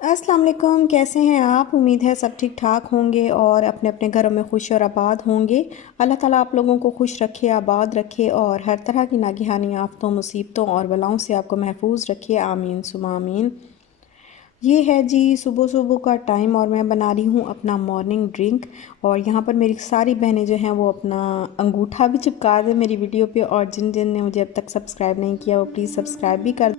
अस्सलाम वालेकुम। कैसे हैं आप? उम्मीद है सब ठीक ठाक होंगे और अपने अपने घरों में खुश और आबाद होंगे। अल्लाह ताला आप लोगों को खुश रखे, आबाद रखे और हर तरह की नागहानी आफतों, मुसीबतों और बलाओं से आपको महफूज रखे। आमीन सुमा आमीन। ये है जी सुबह सुबह का टाइम और मैं बना रही हूँ अपना मॉर्निंग ड्रिंक। और यहाँ पर मेरी सारी बहनें जो हैं वो अपना अंगूठा भी चिपका दें मेरी वीडियो पे, और जिन जिन ने मुझे अब तक सब्सक्राइब नहीं किया वो प्लीज़ सब्सक्राइब भी कर।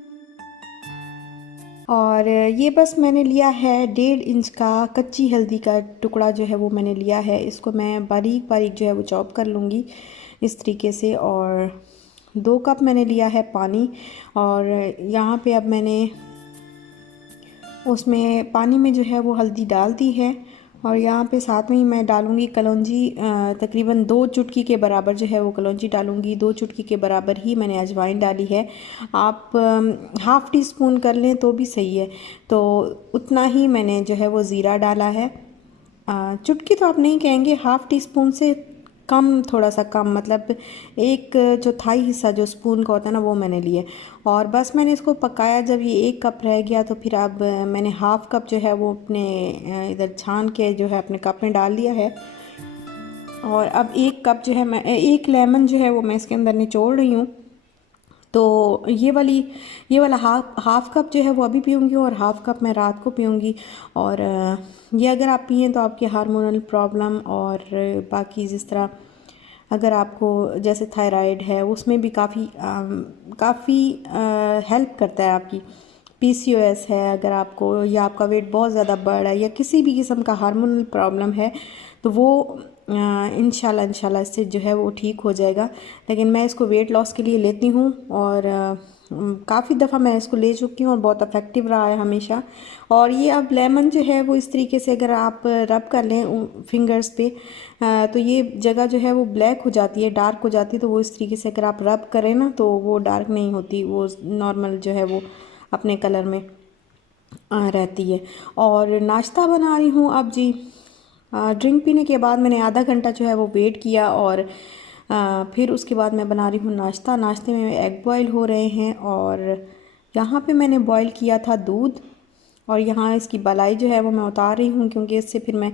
और ये बस मैंने लिया है 1.5 इंच का कच्ची हल्दी का टुकड़ा जो है वो मैंने लिया है। इसको मैं बारीक बारीक जो है वो चॉप कर लूँगी इस तरीके से। और 2 कप मैंने लिया है पानी। और यहाँ पे अब मैंने उसमें पानी में जो है वो हल्दी डाल दी है। और यहाँ पे साथ में ही मैं डालूँगी कलौंजी, तकरीबन 2 चुटकी के बराबर जो है वो कलौंजी डालूँगी। 2 चुटकी के बराबर ही मैंने अजवाइन डाली है। आप हाफ़ टी स्पून कर लें तो भी सही है। तो उतना ही मैंने जो है वो ज़ीरा डाला है। चुटकी तो आप नहीं कहेंगे, हाफ़ टी स्पून से कम, थोड़ा सा कम, मतलब एक चौथाई हिस्सा जो स्पून का होता है ना वो मैंने लिए। और बस मैंने इसको पकाया। जब ये 1 कप रह गया तो फिर अब मैंने हाफ़ कप जो है वो अपने इधर छान के जो है अपने कप में डाल दिया है। और अब 1 कप जो है मैं, 1 लेमन जो है वो मैं इसके अंदर निचोड़ रही हूँ। तो ये वाला हाफ़ कप जो है वो अभी पीऊँगी और हाफ़ कप मैं रात को पीऊँगी। और ये अगर आप पिएँ तो आपकी हार्मोनल प्रॉब्लम और बाकी जिस तरह, अगर आपको जैसे थायराइड है उसमें भी काफ़ी हेल्प करता है आपकी। पीसीओएस है अगर आपको, या आपका वेट बहुत ज़्यादा बढ़ रहा है, या किसी भी किस्म का हार्मोनल प्रॉब्लम है, तो वो इंशाल्लाह इससे जो है वो ठीक हो जाएगा। लेकिन मैं इसको वेट लॉस के लिए लेती हूँ और काफ़ी दफ़ा मैं इसको ले चुकी हूँ और बहुत इफ़ेक्टिव रहा है हमेशा। और ये अब लेमन जो है वो इस तरीके से अगर आप रब कर लें फिंगर्स पे, तो ये जगह जो है वो ब्लैक हो जाती है, डार्क हो जाती है। तो वो इस तरीके से अगर आप रब करें ना तो वो डार्क नहीं होती, वो नॉर्मल जो है वो अपने कलर में रहती है। और नाश्ता बना रही हूँ अब जी। ड्रिंक पीने के बाद मैंने आधा घंटा जो है वो वेट किया और फिर उसके बाद मैं बना रही हूँ नाश्ता। नाश्ते में एग बॉयल हो रहे हैं और यहाँ पे मैंने बॉयल किया था दूध। और यहाँ इसकी बलाई जो है वो मैं उतार रही हूँ, क्योंकि इससे फिर मैं,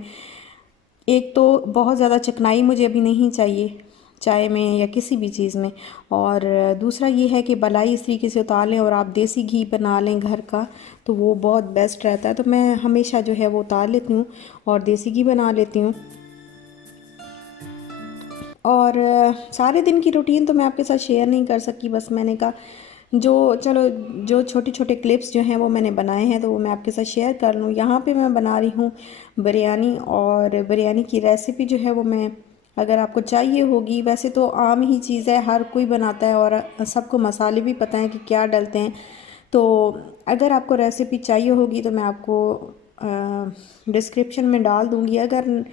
एक तो बहुत ज़्यादा चिकनाई मुझे अभी नहीं चाहिए चाय में या किसी भी चीज़ में। और दूसरा ये है कि बलाई इस तरीके से उतार लें और आप देसी घी बना लें घर का, तो वो बहुत बेस्ट रहता है। तो मैं हमेशा जो है वो उतार लेती हूँ और देसी घी बना लेती हूँ। और सारे दिन की रूटीन तो मैं आपके साथ शेयर नहीं कर सकी, बस मैंने कहा जो, चलो, जो छोटे छोटे क्लिप्स जो हैं वो मैंने बनाए हैं तो वो मैं आपके साथ शेयर कर लूँ। यहाँ पे मैं बना रही हूँ बिरयानी। और बिरयानी की रेसिपी जो है वो मैं, अगर आपको चाहिए होगी, वैसे तो आम ही चीज़ है, हर कोई बनाता है और सबको मसाले भी पता है कि क्या डलते हैं। तो अगर आपको रेसिपी चाहिए होगी तो मैं आपको डिस्क्रिप्शन में डाल दूँगी। अगर,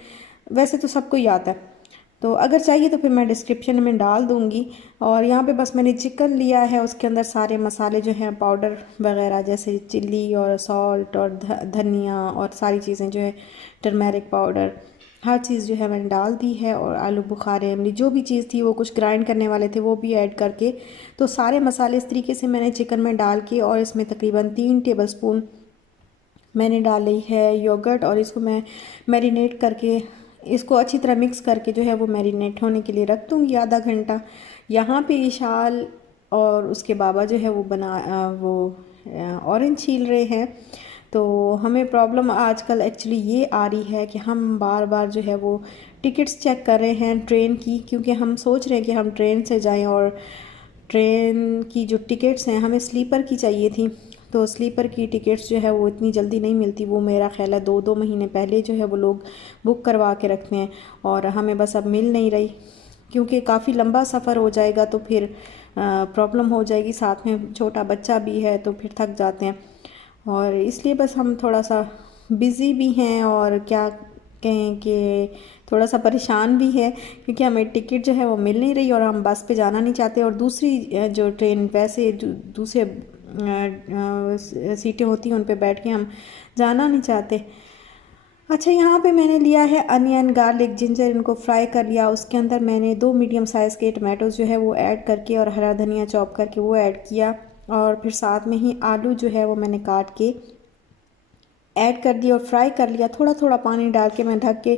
वैसे तो सबको ही आता है, तो अगर चाहिए तो फिर मैं डिस्क्रिप्शन में डाल दूँगी। और यहाँ पे बस मैंने चिकन लिया है, उसके अंदर सारे मसाले जो हैं पाउडर वगैरह, जैसे चिल्ली और सॉल्ट और धनिया और सारी चीज़ें जो है, टर्मेरिक पाउडर, हर चीज़ जो है मैंने डाल दी है। और आलू बुखारे, इमली, जो भी चीज़ थी वो कुछ ग्राइंड करने वाले थे वो भी ऐड करके, तो सारे मसाले इस तरीके से मैंने चिकन में डाल के, और इसमें तकरीबन 3 टेबलस्पून मैंने डाली है योगर्ट। और इसको मैं मैरिनेट करके, इसको अच्छी तरह मिक्स करके जो है वो मैरिनेट होने के लिए रख दूँगी आधा घंटा। यहाँ पे इशाल और उसके बाबा जो है वो वो ऑरेंज छील रहे हैं। तो हमें प्रॉब्लम आजकल एक्चुअली ये आ रही है कि हम बार बार जो है वो टिकट्स चेक कर रहे हैं ट्रेन की, क्योंकि हम सोच रहे हैं कि हम ट्रेन से जाएं। और ट्रेन की जो टिकट्स हैं, हमें स्लीपर की चाहिए थी, तो स्लीपर की टिकट्स जो है वो इतनी जल्दी नहीं मिलती। वो मेरा ख्याल है 2-2 महीने पहले जो है वो लोग बुक करवा के रखते हैं, और हमें बस अब मिल नहीं रही, क्योंकि काफ़ी लंबा सफ़र हो जाएगा तो फिर प्रॉब्लम हो जाएगी। साथ में छोटा बच्चा भी है तो फिर थक जाते हैं। और इसलिए बस हम थोड़ा सा बिज़ी भी हैं, और क्या कहें कि थोड़ा सा परेशान भी है, क्योंकि हमें टिकट जो है वो मिल नहीं रही और हम बस पे जाना नहीं चाहते। और दूसरी जो ट्रेन, वैसे जो दूसरे सीटें होती हैं उन पे बैठ के हम जाना नहीं चाहते। अच्छा, यहाँ पे मैंने लिया है अनियन, गार्लिक, जिंजर, इनको फ्राई कर लिया। उसके अंदर मैंने 2 मीडियम साइज़ के टमाटोज़ जो है वो ऐड करके, और हरा धनिया चॉप करके वो ऐड किया। और फिर साथ में ही आलू जो है वो मैंने काट के ऐड कर दिया और फ्राई कर लिया। थोड़ा थोड़ा पानी डाल के मैं ढक के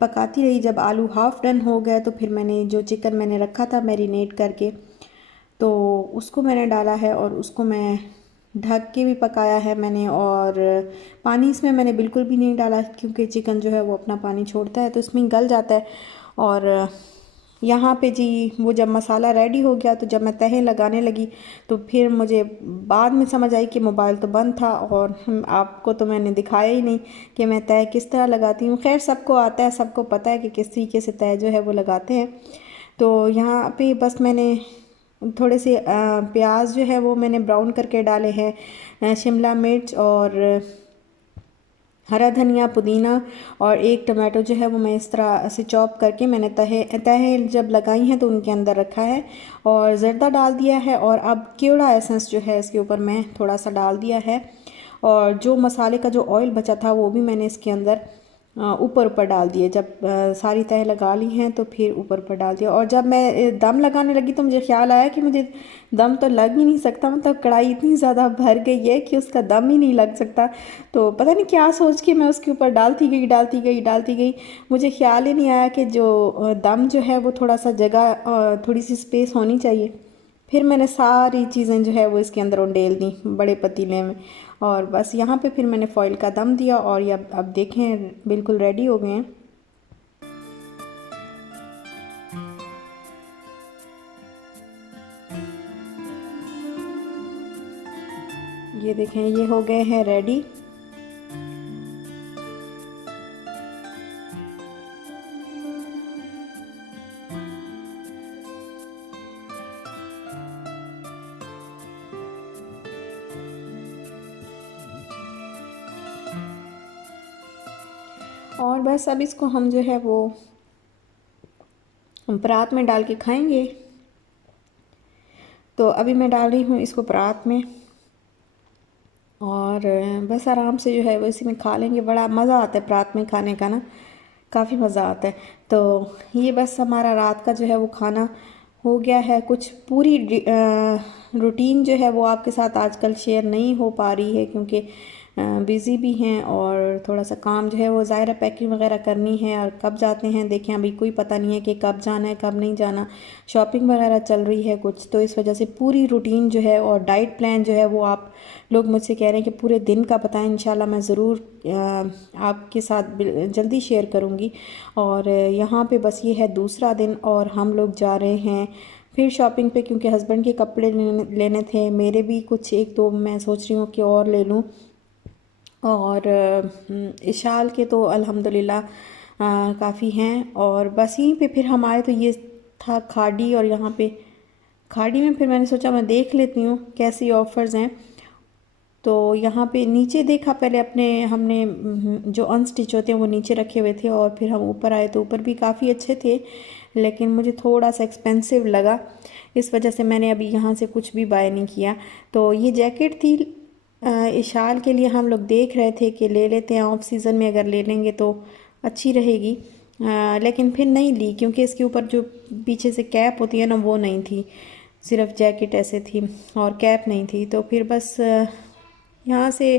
पकाती रही। जब आलू हाफ़ डन हो गए तो फिर मैंने जो चिकन मैंने रखा था मैरिनेट करके, तो उसको मैंने डाला है और उसको मैं ढक के भी पकाया है मैंने। और पानी इसमें मैंने बिल्कुल भी नहीं डाला क्योंकि चिकन जो है वो अपना पानी छोड़ता है तो इसमें गल जाता है। और यहाँ पे जी वो जब मसाला रेडी हो गया तो जब मैं तहे लगाने लगी तो फिर मुझे बाद में समझ आई कि मोबाइल तो बंद था और आपको तो मैंने दिखाया ही नहीं कि मैं तह किस तरह लगाती हूँ। खैर सबको आता है, सबको पता है कि किस तरीके से तह जो है वो लगाते हैं। तो यहाँ पे बस मैंने थोड़े से प्याज जो है वो मैंने ब्राउन करके डाले हैं, शिमला मिर्च और हरा धनिया, पुदीना और एक टमाटो जो है वो मैं इस तरह से चॉप करके मैंने तहे तहे जब लगाई हैं तो उनके अंदर रखा है और ज़र्दा डाल दिया है। और अब केवड़ा एसेंस जो है इसके ऊपर मैं थोड़ा सा डाल दिया है और जो मसाले का जो ऑयल बचा था वो भी मैंने इसके अंदर ऊपर ऊपर डाल दिए। जब सारी तह लगा ली हैं तो फिर ऊपर ऊपर डाल दिया। और जब मैं दम लगाने लगी तो मुझे ख्याल आया कि मुझे दम तो लग ही नहीं सकता, मतलब कढ़ाई इतनी ज़्यादा भर गई है कि उसका दम ही नहीं लग सकता। तो पता नहीं क्या सोच के मैं उसके ऊपर डालती गई। मुझे ख्याल ही नहीं आया कि जो दम जो है वो थोड़ा सा जगह थोड़ी सी स्पेस होनी चाहिए। फिर मैंने सारी चीज़ें जो है वो इसके अंदर उंडेल दी बड़े पतीले में और बस यहाँ पे फिर मैंने फॉइल का दम दिया और ये अब देखें बिल्कुल रेडी हो गए हैं। ये देखें ये हो गए हैं रेडी। और बस अब इसको हम जो है वो परात में डाल के खाएंगे। तो अभी मैं डाल रही हूँ इसको परात में और बस आराम से जो है वो इसी में खा लेंगे। बड़ा मज़ा आता है परात में खाने का ना, काफ़ी मज़ा आता है। तो ये बस हमारा रात का जो है वो खाना हो गया है। कुछ पूरी रूटीन जो है वो आपके साथ आजकल शेयर नहीं हो पा रही है क्योंकि बिज़ी भी हैं और थोड़ा सा काम जो है वो ज़ाहिर पैकिंग वगैरह करनी है। और कब जाते हैं देखें अभी कोई पता नहीं है कि कब जाना है कब नहीं जाना, शॉपिंग वगैरह चल रही है कुछ, तो इस वजह से पूरी रूटीन जो है और डाइट प्लान जो है वो आप लोग मुझसे कह रहे हैं कि पूरे दिन का बताएं। इंशाल्लाह मैं ज़रूर आपके साथ जल्दी शेयर करूँगी। और यहाँ पे बस ये है दूसरा दिन और हम लोग जा रहे हैं फिर शॉपिंग पे क्योंकि हस्बैंड के कपड़े लेने थे, मेरे भी कुछ एक दो मैं सोच रही हूँ कि और ले लूँ। और इशाल के तो अल्हम्दुलिल्लाह काफ़ी हैं। और बस यहीं पे फिर हम आए तो ये था खाड़ी और यहाँ पे खाड़ी में फिर मैंने सोचा मैं देख लेती हूँ कैसी ऑफ़र्स हैं। तो यहाँ पे नीचे देखा पहले अपने हमने जो अनस्टिच होते हैं वो नीचे रखे हुए थे और फिर हम ऊपर आए तो ऊपर भी काफ़ी अच्छे थे लेकिन मुझे थोड़ा सा एक्सपेंसिव लगा, इस वजह से मैंने अभी यहाँ से कुछ भी बाय नहीं किया। तो ये जैकेट थी इशाल के लिए, हम लोग देख रहे थे कि ले लेते हैं ऑफ सीज़न में, अगर ले लेंगे तो अच्छी रहेगी। लेकिन फिर नहीं ली क्योंकि इसके ऊपर जो पीछे से कैप होती है ना वो नहीं थी, सिर्फ जैकेट ऐसे थी और कैप नहीं थी। तो फिर बस यहाँ से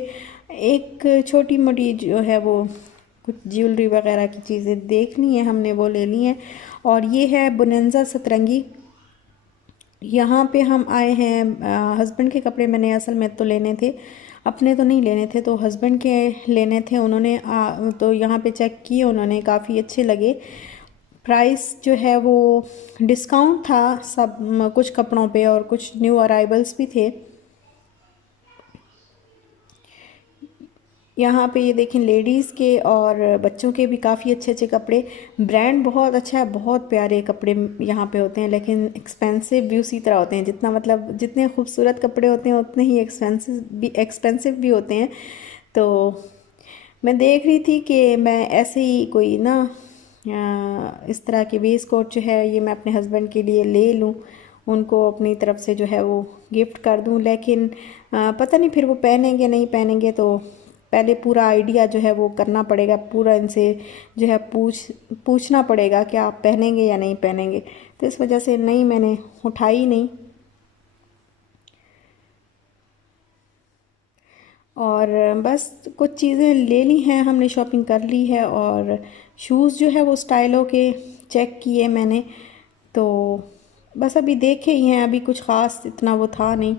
एक छोटी मोटी जो है वो कुछ ज्वेलरी वगैरह की चीज़ें देखनी है हमने, वो ले ली हैं। और ये है बोनेंजा सतरंगी, यहाँ पे हम आए हैं। हस्बैंड के कपड़े मैंने असल में तो लेने थे, अपने तो नहीं लेने थे, तो हस्बैंड के लेने थे। उन्होंने तो यहाँ पे चेक किए उन्होंने, काफ़ी अच्छे लगे। प्राइस जो है वो डिस्काउंट था सब कुछ कपड़ों पे और कुछ न्यू अराइवल्स भी थे। यहाँ पे ये देखें लेडीज़ के और बच्चों के भी काफ़ी अच्छे अच्छे कपड़े, ब्रांड बहुत अच्छा है, बहुत प्यारे कपड़े यहाँ पे होते हैं लेकिन एक्सपेंसिव भी उसी तरह होते हैं। जितना मतलब जितने खूबसूरत कपड़े होते हैं उतने ही एक्सपेंसिव भी होते हैं। तो मैं देख रही थी कि मैं ऐसे ही कोई ना इस तरह के वेस्ट कोट जो है ये मैं अपने हस्बैंड के लिए ले लूँ, उनको अपनी तरफ से जो है वो गिफ्ट कर दूँ। लेकिन पता नहीं फिर वो पहनेंगे नहीं पहनेंगे, तो पहले पूरा आइडिया जो है वो करना पड़ेगा, पूरा इनसे जो है पूछना पड़ेगा कि आप पहनेंगे या नहीं पहनेंगे। तो इस वजह से नहीं, मैंने उठाई नहीं। और बस कुछ चीज़ें ले ली हैं हमने, शॉपिंग कर ली है। और शूज़ जो है वो स्टाइलो के चेक किए मैंने, तो बस अभी देखे ही हैं, अभी कुछ ख़ास इतना वो था नहीं,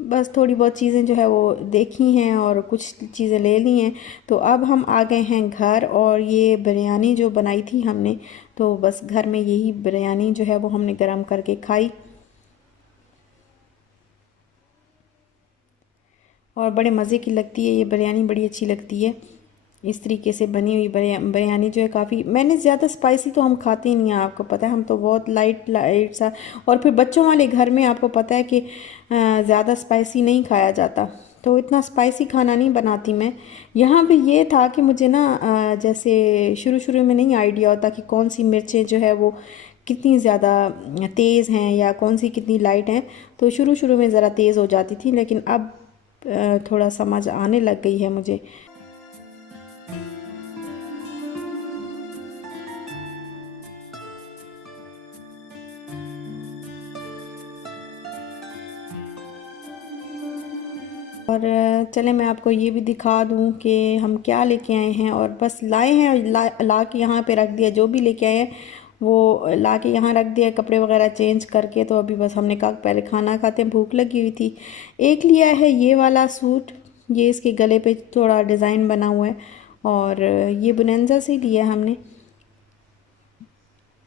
बस थोड़ी बहुत चीज़ें जो है वो देखी हैं और कुछ चीज़ें ले ली हैं। तो अब हम आ गए हैं घर, और ये बिरयानी जो बनाई थी हमने, तो बस घर में यही बिरयानी जो है वो हमने गरम करके खाई, और बड़े मज़े की लगती है ये बिरयानी, बड़ी अच्छी लगती है। इस तरीके से बनी हुई बिरयानी जो है काफ़ी, मैंने ज़्यादा स्पाइसी तो हम खाते ही नहीं हैं, आपको पता है, हम तो बहुत लाइट लाइट सा। और फिर बच्चों वाले घर में आपको पता है कि ज़्यादा स्पाइसी नहीं खाया जाता, तो इतना स्पाइसी खाना नहीं बनाती मैं। यहाँ पे ये था कि मुझे ना जैसे शुरू शुरू में नहीं आइडिया होता कि कौन सी मिर्चें जो है वो कितनी ज़्यादा तेज़ हैं या कौन सी कितनी लाइट हैं, तो शुरू शुरू में ज़रा तेज़ हो जाती थी, लेकिन अब थोड़ा समझ आने लग गई है मुझे। और चले मैं आपको ये भी दिखा दूँ कि हम क्या लेके आए हैं, और बस लाए हैं और ला के यहाँ पे रख दिया, जो भी लेके आए हैं वो ला के यहाँ रख दिया, कपड़े वगैरह चेंज करके। तो अभी बस हमने कहा पहले खाना खाते हैं, भूख लगी हुई थी। एक लिया है ये वाला सूट, ये इसके गले पे थोड़ा डिज़ाइन बना हुआ है, और ये बुनेंजा से लिया है हमने,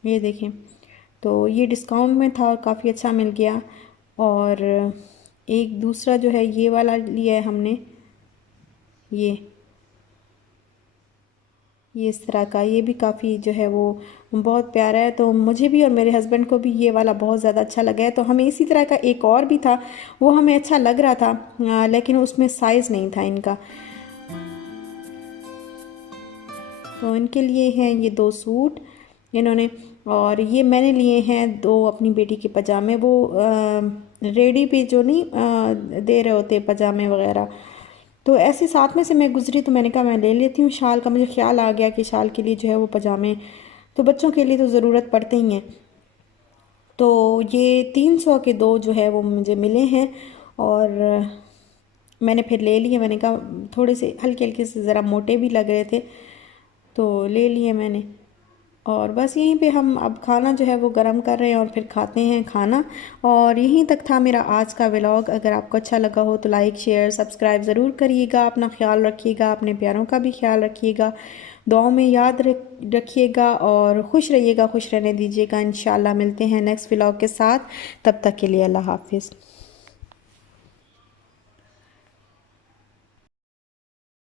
ये देखें। तो ये डिस्काउंट में था और काफ़ी अच्छा मिल गया। और एक दूसरा जो है ये वाला लिया है हमने, ये इस तरह का, ये भी काफ़ी जो है वो बहुत प्यारा है। तो मुझे भी और मेरे हस्बैंड को भी ये वाला बहुत ज़्यादा अच्छा लगा है। तो हमें इसी तरह का एक और भी था, वो हमें अच्छा लग रहा था, लेकिन उसमें साइज़ नहीं था इनका। तो इनके लिए हैं ये दो सूट इन्होंने, और ये मैंने लिए हैं दो अपनी बेटी के पजामे, वो रेडी पे जो नहीं दे रहे होते पजामे वगैरह, तो ऐसे साथ में से मैं गुजरी तो मैंने कहा मैं ले लेती हूँ शाल का। मुझे ख्याल आ गया कि शाल के लिए जो है वो पजामे तो बच्चों के लिए तो ज़रूरत पड़ते ही हैं। तो ये 300 के दो जो है वो मुझे मिले हैं, और मैंने फिर ले लिए। मैंने कहा थोड़े से हल्के हल्के से ज़रा मोटे भी लग रहे थे, तो ले लिए मैंने। और बस यहीं पे हम अब खाना जो है वो गरम कर रहे हैं और फिर खाते हैं खाना। और यहीं तक था मेरा आज का व्लॉग। अगर आपको अच्छा लगा हो तो लाइक शेयर सब्सक्राइब ज़रूर करिएगा। अपना ख्याल रखिएगा, अपने प्यारों का भी ख्याल रखिएगा, दुआओं में याद रखिएगा, और खुश रहिएगा, खुश रहने दीजिएगा। इंशाल्लाह मिलते हैं नेक्स्ट व्लॉग के साथ, तब तक के लिए अल्लाह हाफिज़।